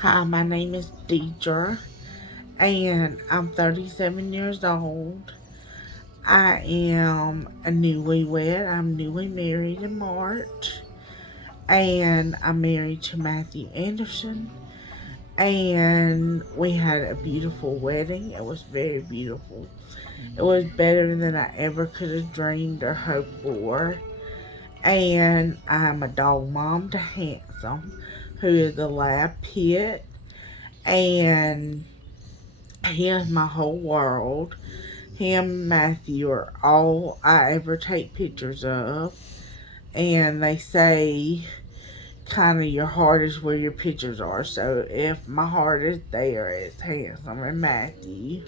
Hi, my name is Deidre, and I'm 37 years old. I am a newlywed. I'm newly married in March, and I'm married to Matthew Anderson. And we had a beautiful wedding. It was very beautiful. It was better than I ever could have dreamed or hoped for. And I'm a dog mom to Handsome, who is a lab pit, and he is my whole world. Him and Matthew are all I ever take pictures of. And they say kind of your heart is where your pictures are. So if my heart is there, it's Handsome and Matthew.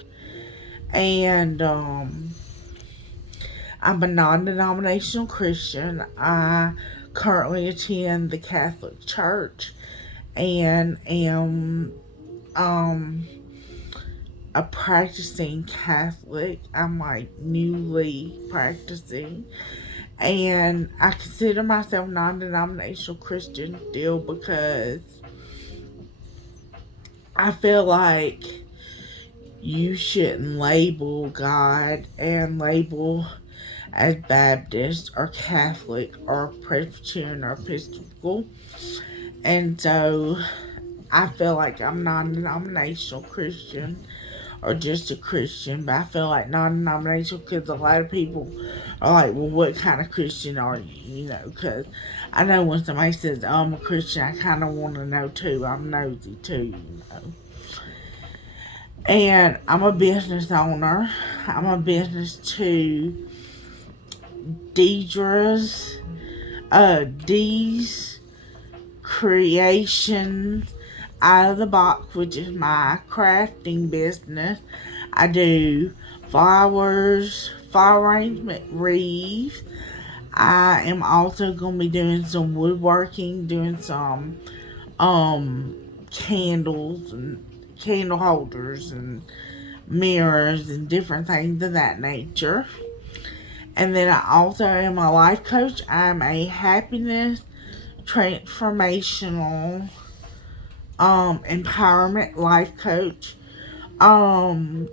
And I'm a non denominational Christian. I currently attend the Catholic Church and am um a practicing Catholic. I'm like newly practicing. And I consider myself non denominational Christian still because I feel like you shouldn't label God and label as Baptist or Catholic or Presbyterian or Episcopal. And so I feel like I'm non denominational Christian or just a Christian, but I feel like non-denominational because a lot of people are like, well, what kind of Christian are you? You know, because I know when somebody says, oh, I'm a Christian, I kind of want to know too. I'm nosy too, you know. And I'm a business owner. I'm a business to Deidre's, D's Creations Out of the Box, which is my crafting business. I do flowers, flower arrangement wreaths. I am also going to be doing some woodworking, doing some um candles and candle holders and mirrors and different things of that nature. And then I also am a life coach. I'm a happiness transformational empowerment life coach. Um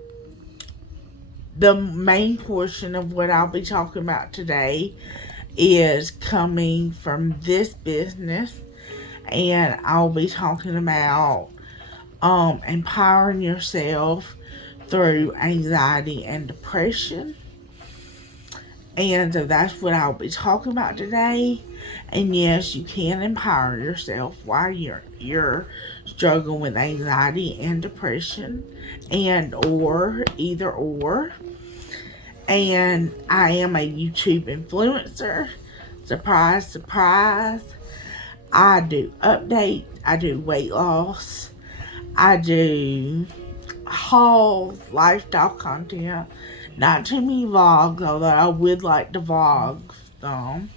the main portion of what I'll be talking about today is coming from this business, and I'll be talking about empowering yourself through anxiety and depression. And so that's what I'll be talking about today. And yes, you can empower yourself while you're struggling with anxiety and depression, and or either or. And I am a YouTube influencer. Surprise, surprise. I do updates, I do weight loss, I do hauls, lifestyle content. Not too many vlogs, although I would like to vlog some.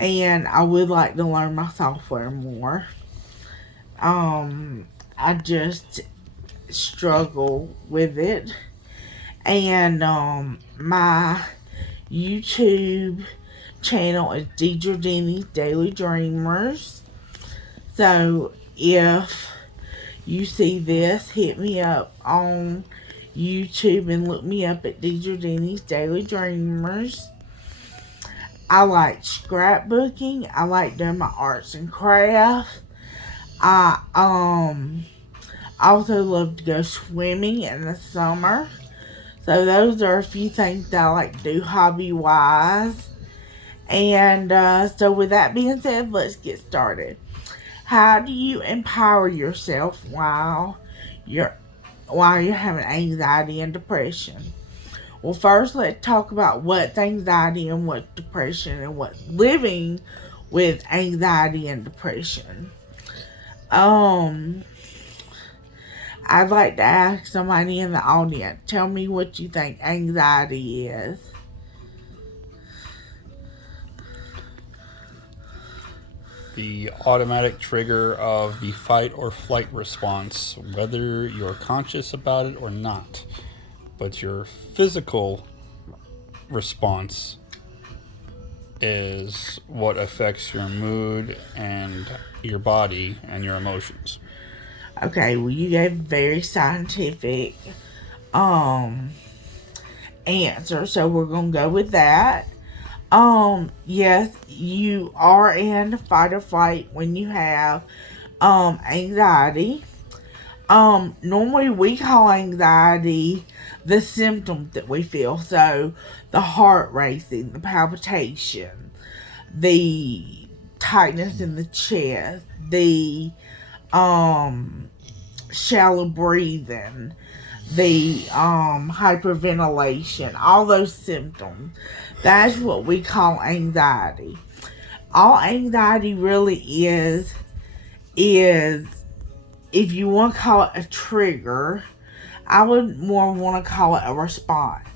And I would like to learn my software more. Um, I just struggle with it. And my YouTube channel is Deidre Denny's Daily Dreamers. So if you see this, hit me up on YouTube and look me up at Deidre Denny's Daily Dreamers. I like scrapbooking. I like doing my arts and crafts. I also love to go swimming in the summer. So those are a few things that I like to do hobby wise. And so with that being said, let's get started. How do you empower yourself you're while you're having anxiety and depression? Well, first let's talk about what's anxiety and what's depression and what's living with anxiety and depression. Um, I'd like to ask somebody in the audience, tell me what you think anxiety is. The automatic trigger of the fight or flight response, whether you're conscious about it or not. But your physical response is what affects your mood and your body and your emotions. Okay, well, you gave very scientific answer, so we're gonna go with that. Yes, you are in fight or flight when you have anxiety. Normally we call anxiety the symptoms that we feel. So the heart racing, the palpitation, the tightness in the chest, the shallow breathing, the hyperventilation, all those symptoms. That's what we call anxiety. All anxiety really is if you want to call it a trigger, I would more want to call it a response.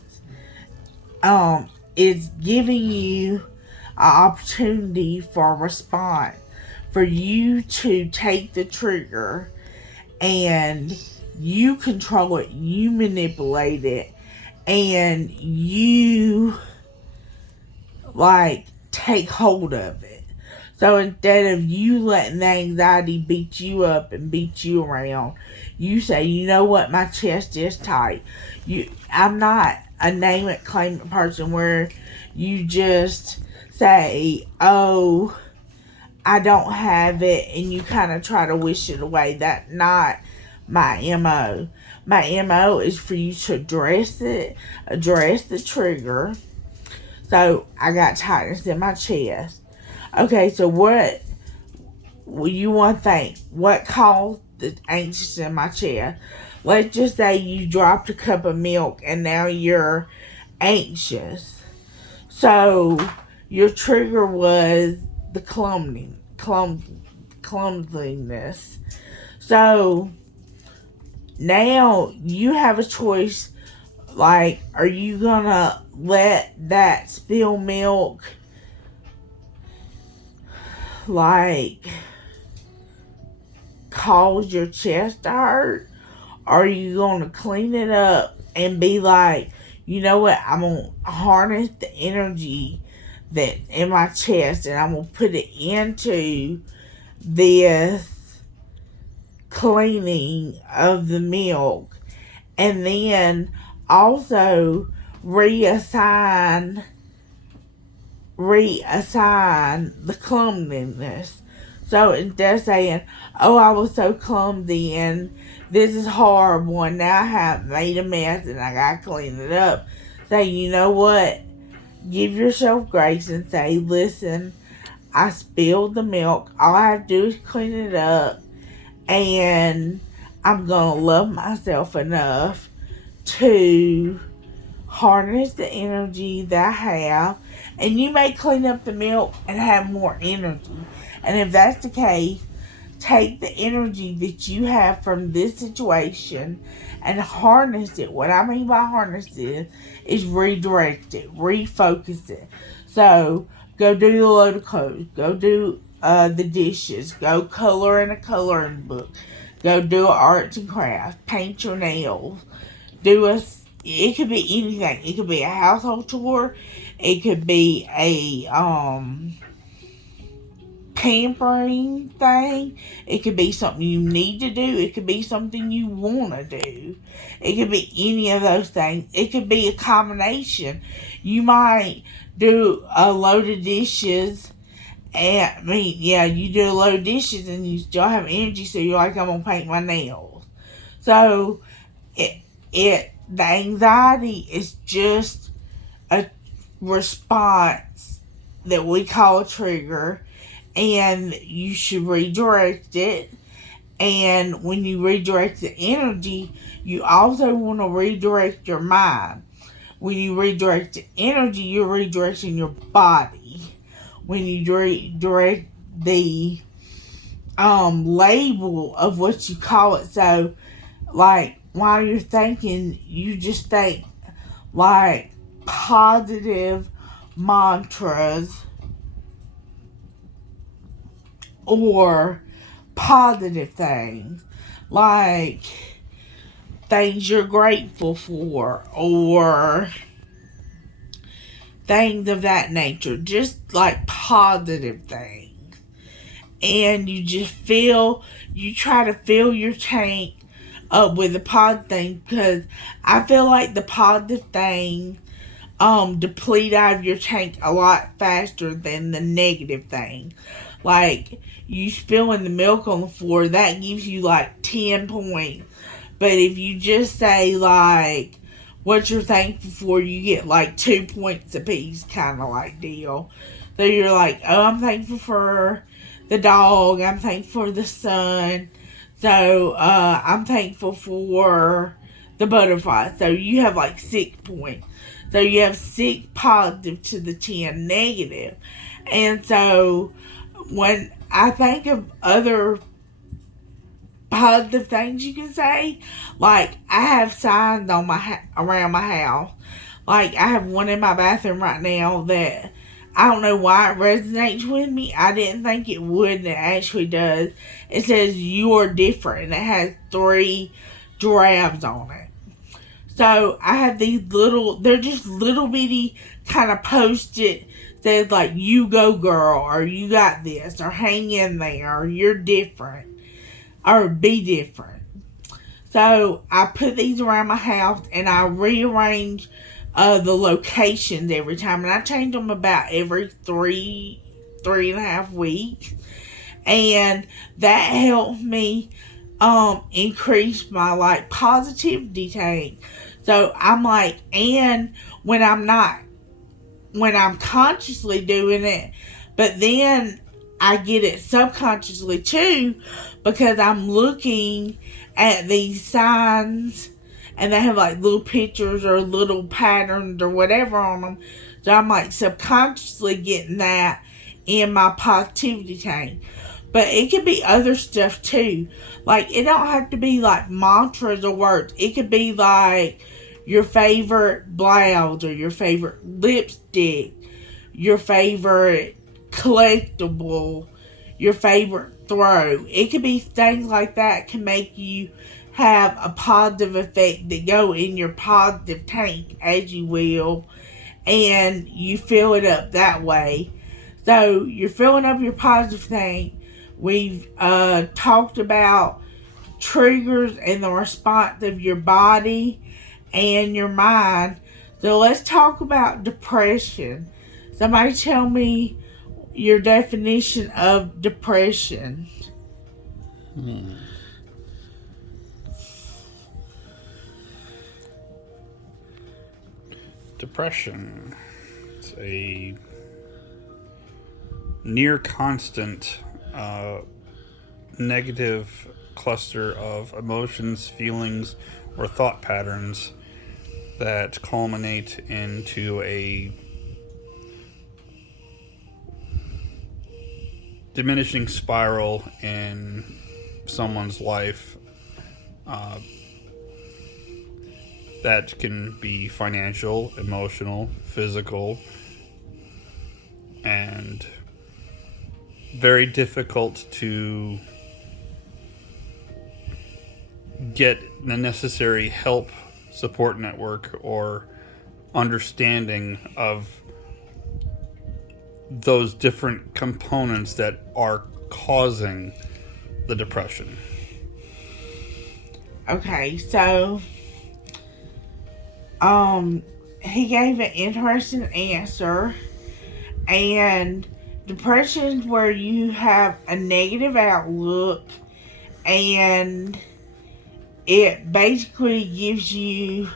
It's giving you an opportunity for a response, for you to take the trigger and you control it, you manipulate it, and you like take hold of it. So instead of you letting the anxiety beat you up and beat you around, you say, you know what, my chest is tight. I'm not a name it, claim it person where you just say, oh, I don't have it, and you kind of try to wish it away. That's not my MO. My MO is for you to address it, address the trigger. So I got tightness in my chest. Okay, so what you want to think? What caused the anxious in my chest? Let's just say you dropped a cup of milk and now you're anxious. So your trigger was the clumsiness. So now you have a choice. Like, are you gonna let that spilled milk like cause your chest to hurt? Or are you gonna clean it up and be like, you know what, I'm gonna harness the energy that's in my chest and I'm gonna put it into this cleaning of the milk, and then also reassign the clumsiness. So instead of saying, oh, I was so clumsy and this is horrible and now I have made a mess and I gotta clean it up, say, you know what, give yourself grace and say, listen, I spilled the milk, all I have to do is clean it up, and I'm gonna love myself enough to harness the energy that I have. And you may clean up the milk and have more energy. And if that's the case, take the energy that you have from this situation and harness it. What I mean by harness it is redirect it, refocus it. So go do the load of clothes, go do the dishes, go color in a coloring book, go do arts and crafts, paint your nails, it could be anything. It could be a household chore, it could be a pampering thing, it could be something you need to do, it could be something you want to do, it could be any of those things, it could be a combination. You might do a load of dishes, and you do a load of dishes and you still have energy, so you're like, I'm gonna paint my nails. So the anxiety is just a response that we call a trigger, and you should redirect it. And when you redirect the energy, you also want to redirect your mind. When you redirect the energy, you're redirecting your body. When you redirect the label of what you call it, so like while you're thinking, you just think like positive mantras or positive things, like things you're grateful for or things of that nature, just like positive things. and you try to fill your tank up with the positive thing, because I feel like the positive thing deplete out of your tank a lot faster than the negative thing. Like, you spilling the milk on the floor, that gives you like 10 points. But if you just say like what you're thankful for, you get like 2 points apiece, kind of like deal. So you're like, oh, I'm thankful for the dog, I'm thankful for the sun, so I'm thankful for the butterfly. So you have like 6 points. So you have 6 positive to the 10 negative. And so when I think of other positive things you can say, like I have signs on around my house. Like I have one in my bathroom right now that I don't know why it resonates with me. I didn't think it would, and it actually does. It says "You're different," and it has 3 giraffes on it. So I have these they're just little bitty kind of post-it, says like "You go, girl," or "You got this," or "Hang in there," or "You're different," or "Be different." So I put these around my house, and I rearrange the locations every time, and I change them about every 3.5 weeks, and that helps me increase my like positivity tank. So I'm like, and when I'm consciously doing it, but then I get it subconsciously too, because I'm looking at these signs, and they have like little pictures or little patterns or whatever on them. So I'm like subconsciously getting that in my positivity tank. But it could be other stuff too. Like, it don't have to be like mantras or words. It could be like your favorite blouse, or your favorite lipstick, your favorite collectible, your favorite throw. It could be things like that can make you have a positive effect that go in your positive tank, as you will, and you fill it up that way. So you're filling up your positive tank. We've talked about triggers and the response of your body and your mind. So let's talk about depression. Somebody tell me your definition of depression. Depression. It's a near constant negative cluster of emotions, feelings, or thought patterns that culminate into a diminishing spiral in someone's life. That can be financial, emotional, physical, and very difficult to get the necessary help, support network, or understanding of those different components that are causing the depression. Okay, so he gave an interesting answer, and depression is where you have a negative outlook, and it basically gives you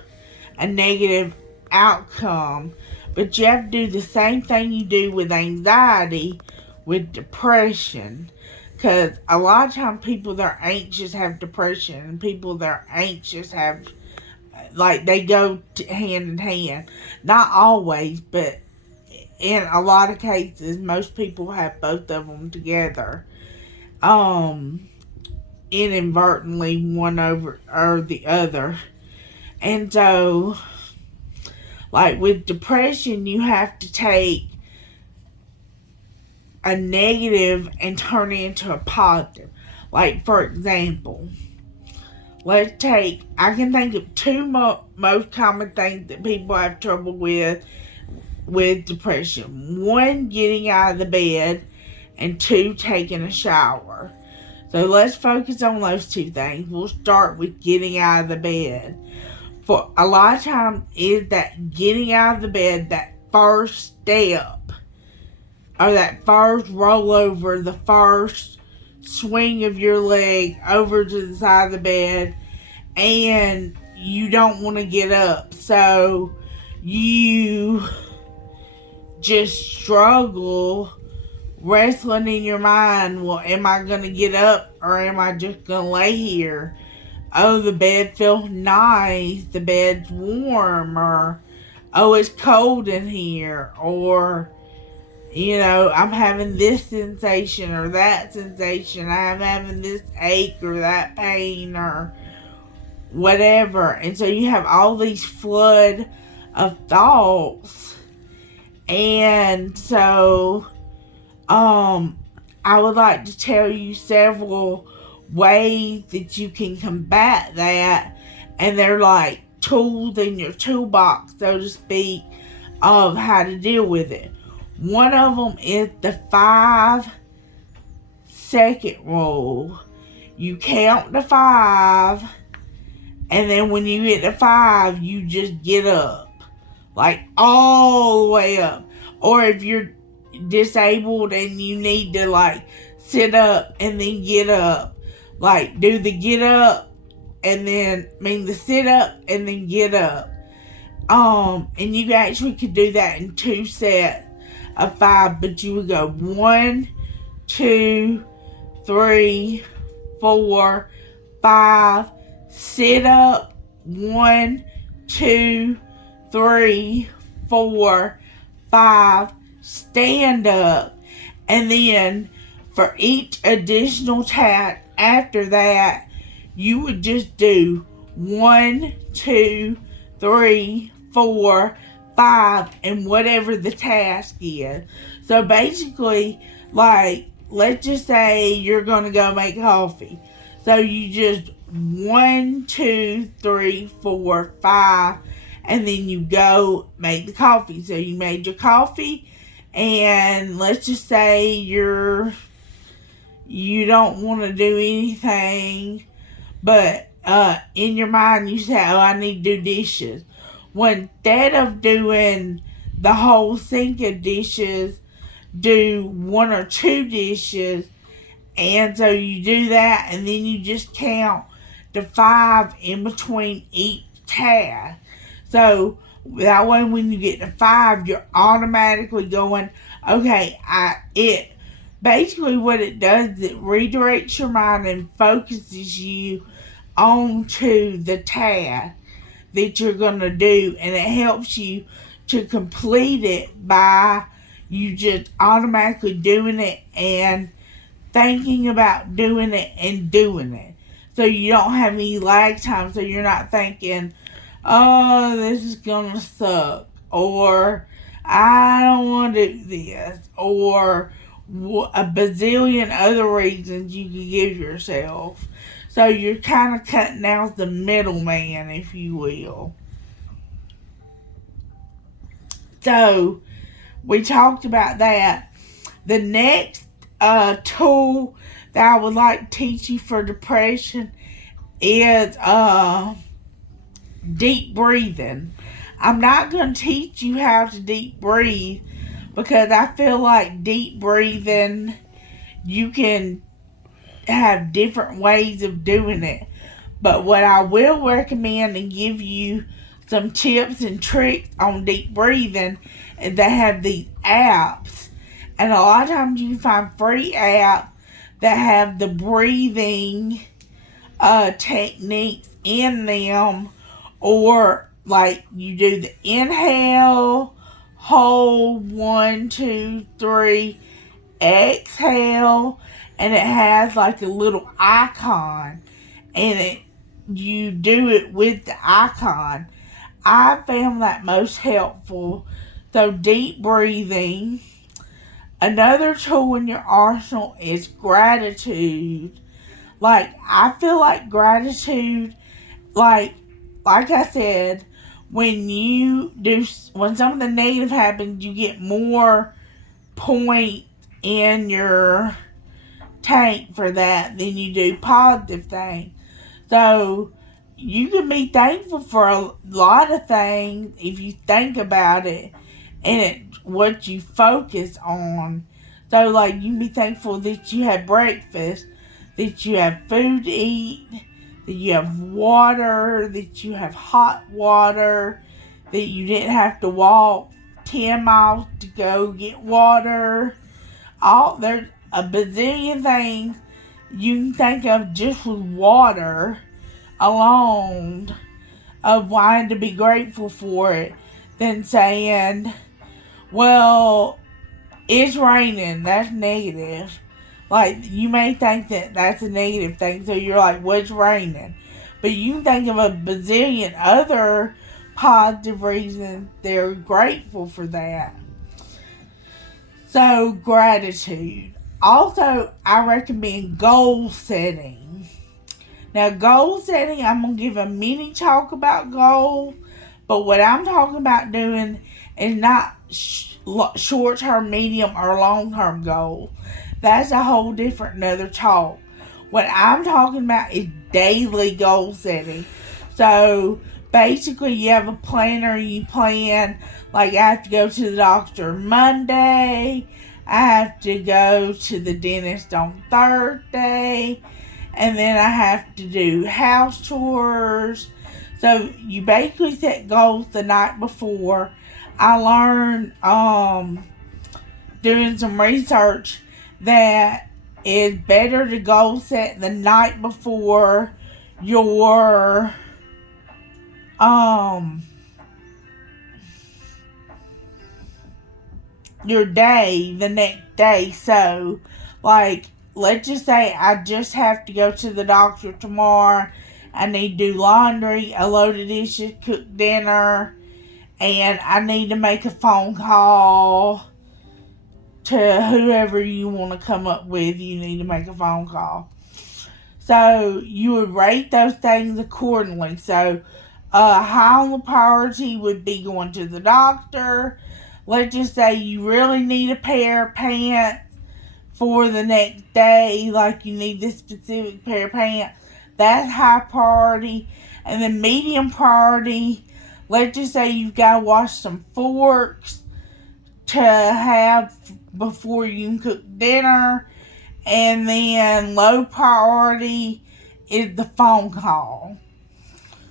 a negative outcome. But you have to do the same thing you do with anxiety with depression. Because a lot of times people that are anxious have depression, and people that are anxious have, like, they go hand in hand. Not always, but in a lot of cases, most people have both of them together. Inadvertently, one over or the other. And so, like with depression, you have to take a negative and turn it into a positive. Like, for example, I can think of 2 most common things that people have trouble with depression. One, getting out of the bed, and 2, taking a shower. So let's focus on those 2 things. We'll start with getting out of the bed. For a lot of times, is that getting out of the bed, that first step, or that first rollover, the first swing of your leg over to the side of the bed, and you don't want to get up. So you just struggle wrestling in your mind, well, am I going to get up or am I just going to lay here? Oh, the bed feels nice, the bed's warm, or oh, it's cold in here, or I'm having this sensation or that sensation, I'm having this ache or that pain or whatever. And so you have all these flood of thoughts. And so I would like to tell you several ways that you can combat that, and they're like tools in your toolbox, so to speak, of how to deal with it. One of them is the 5-second rule. You count to 5, and then when you get to 5, you just get up, like all the way up. Or if you're disabled and you need to like sit up and then get up, like do the get up and then the sit up and then get up. And you actually could do that in 2 sets of 5, but you would go 1, 2, 3, 4, 5, sit up, 1, 2, 3, 4, 5, stand up, and then for each additional task after that, you would just do 1, 2, 3, 4, 5, and whatever the task is. So basically, like, let's just say you're going to go make coffee. So you just 1, 2, 3, 4, 5, and then you go make the coffee. So you made your coffee, and let's just say you don't want to do anything, but in your mind you say, oh, I need to do dishes. Well, instead of doing the whole sink of dishes, do 1 or 2 dishes. And so you do that, and then you just count to 5 in between each task. So that way when you get to 5, you're automatically going, okay, basically what it does is it redirects your mind and focuses you onto the task that you're going to do, and it helps you to complete it by you just automatically doing it and thinking about doing it and doing it. So you don't have any lag time, so you're not thinking, oh, this is going to suck, or I don't want to do this, or a bazillion other reasons you could give yourself. So you're kind of cutting out the middleman, if you will. So we talked about that. The next tool that I would like to teach you for depression is deep breathing. I'm not going to teach you how to deep breathe because I feel like deep breathing, you can have different ways of doing it. But what I will recommend and give you some tips and tricks on deep breathing is they have these apps. And a lot of times you can find free apps that have the breathing techniques in them, or like you do the inhale, hold, 1, 2, 3, exhale, and it has like a little icon, and you do it with the icon. I found that most helpful. So deep breathing. Another tool in your arsenal is gratitude. Like, I feel like gratitude, like I said, when something negative happens, you get more points in your tank for that than you do positive things. So you can be thankful for a lot of things if you think about it and what you focus on. So, like, you can be thankful that you had breakfast, that you have food to eat, that you have water, that you have hot water, that you didn't have to walk 10 miles to go get water. There's a bazillion things you can think of just with water alone of wanting to be grateful for it than saying, well, it's raining. That's negative. Like, you may think that that's a negative thing, so you're like, well, it's raining. But you can think of a bazillion other positive reasons they're grateful for that. So, gratitude. Also, I recommend goal setting. Now, goal setting, I'm going to give a mini talk about goals, but what I'm talking about doing is not short-term, medium, or long-term goals. That's a whole different another talk. What I'm talking about is daily goal setting. So, basically, you have a planner, you plan, like, I have to go to the doctor Monday, I have to go to the dentist on Thursday, and then I have to do house chores. So you basically set goals the night before. I learned doing some research that it's better to goal set the night before your day the next day. So, like, let's just say I just have to go to the doctor tomorrow. I need to do laundry, a load of dishes, cook dinner, and I need to make a phone call to whoever you want to come up with. You need to make a phone call. So you would rate those things accordingly. So high on the priority would be going to the doctor. Let's just say you really need a pair of pants for the next day, like you need this specific pair of pants. That's high priority. And then medium priority, let's just say you've got to wash some forks to have before you can cook dinner. And then low priority is the phone call.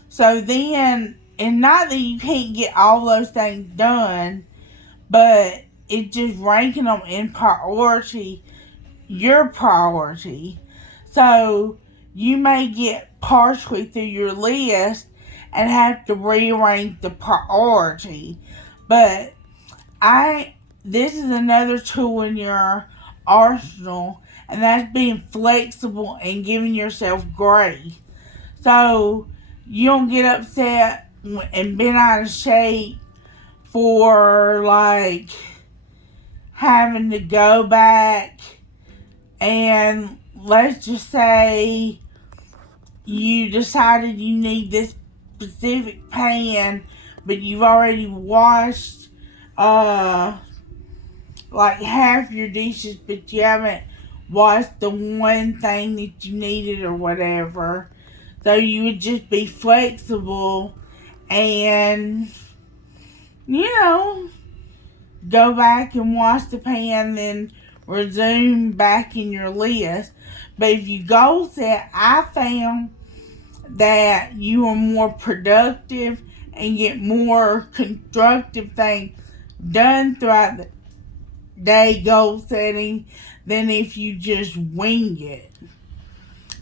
So then, and not that you can't get all those things done, but it's just ranking them in priority, your priority. So you may get partially through your list and have to rearrange the priority. But this is another tool in your arsenal, and that's being flexible and giving yourself grace. So you don't get upset and been out of shape for, like, having to go back and let's just say you decided you need this specific pan, but you've already washed like half your dishes, but you haven't washed the one thing that you needed or whatever. So you would just be flexible and, go back and wash the pan, then resume back in your list. But if you goal set, I found that you are more productive and get more constructive things done throughout the day goal setting than if you just wing it.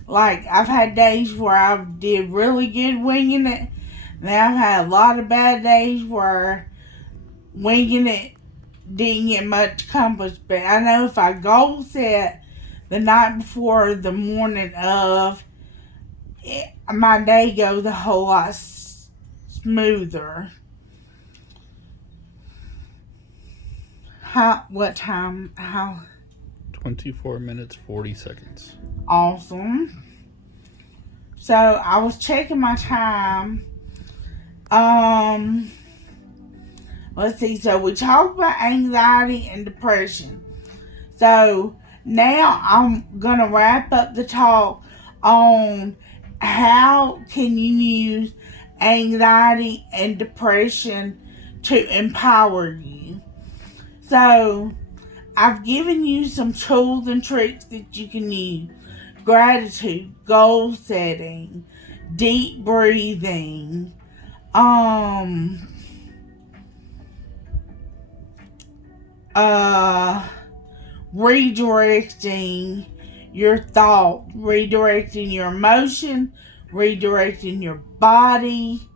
Like, I've had days where I did really good winging it, and I've had a lot of bad days where winging it didn't get much accomplished. But I know if I goal set the night before the morning of, my day goes a whole lot smoother. What time? 24 minutes, 40 seconds. Awesome. So I was checking my time. Let's see. So we talked about anxiety and depression. So now I'm going to wrap up the talk on how can you use anxiety and depression to empower you. So I've given you some tools and tricks that you can use. Gratitude, goal setting, deep breathing, redirecting your thought, redirecting your emotion, redirecting your body.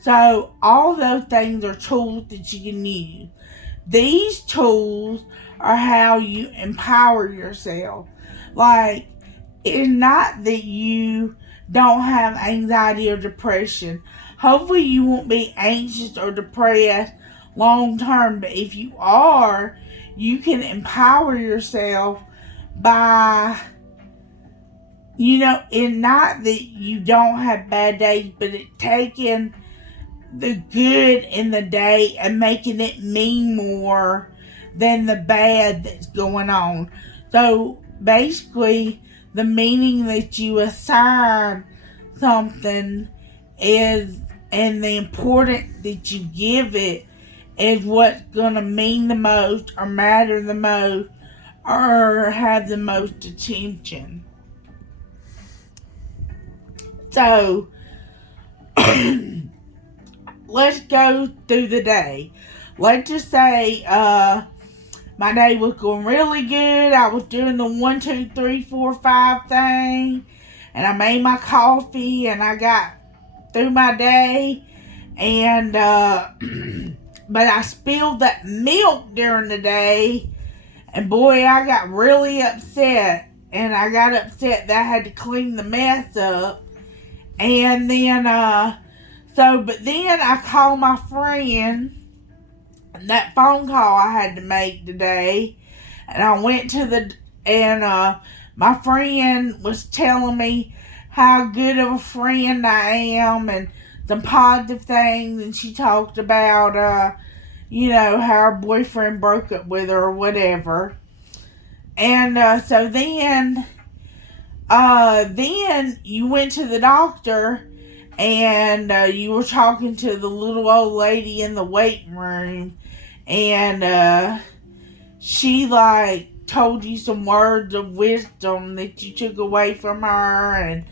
So all those things are tools that you can use. These tools are how you empower yourself. Like, it's not that you don't have anxiety or depression. Hopefully you won't be anxious or depressed long term, but if you are, you can empower yourself by, it's not that you don't have bad days, but it taking the good in the day and making it mean more than the bad that's going on. So basically, the meaning that you assign something is, and the importance that you give it, is what's going to mean the most or matter the most or have the most attention. So let's go through the day. Let's just say my day was going really good. I was doing the 1, 2, 3, 4, 5 thing, and I made my coffee, and I got through my day, and but I spilled that milk during the day, and boy, I got really upset, and I got upset that I had to clean the mess up, and then but then I called my friend. That phone call I had to make today, and I went to my friend was telling me how good of a friend I am and some positive things, and she talked about how her boyfriend broke up with her or whatever. And so then you went to the doctor, and you were talking to the little old lady in the waiting room, and she told you some words of wisdom that you took away from her, and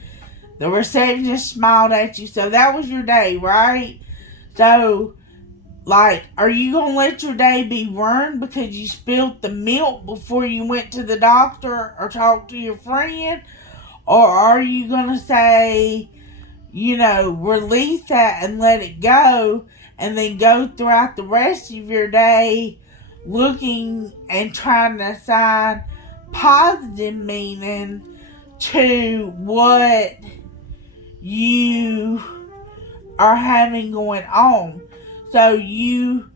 the receptionist smiled at you. So that was your day, right? So are you gonna let your day be ruined because you spilled the milk before you went to the doctor or talked to your friend? Or are you gonna say, release that and let it go, and then go throughout the rest of your day looking and trying to assign positive meaning to what you are having going on? So you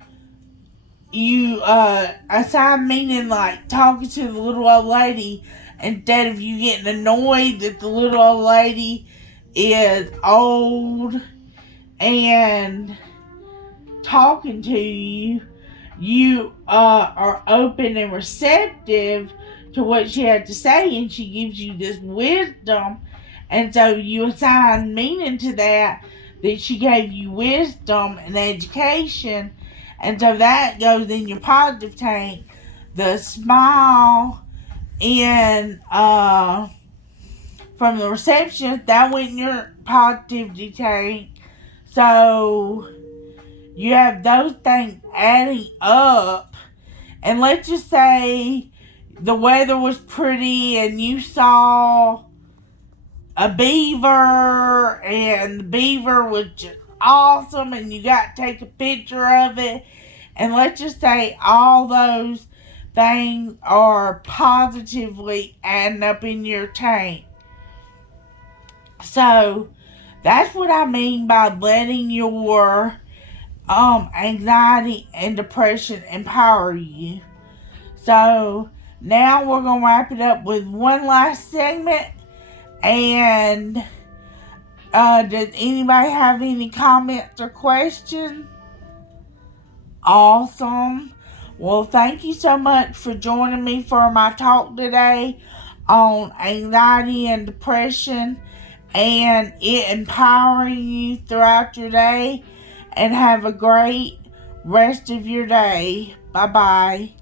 assign meaning like talking to the little old lady, instead of you getting annoyed that the little old lady is old and talking to you. You are open and receptive to what she had to say, and she gives you this wisdom, and so you assign meaning to that she gave you wisdom and education, and so that goes in your positive tank. The smile and from the receptionist, that went in your positivity tank. So you have those things adding up, and let's just say the weather was pretty and you saw a beaver, and the beaver was just awesome, and you got to take a picture of it, and let's just say all those things are positively adding up in your tank. So that's what I mean by letting your anxiety and depression empower you. So now we're going to wrap it up with one last segment. And does anybody have any comments or questions? Awesome. Well, thank you so much for joining me for my talk today on anxiety and depression and it empowering you throughout your day. And have a great rest of your day. Bye bye.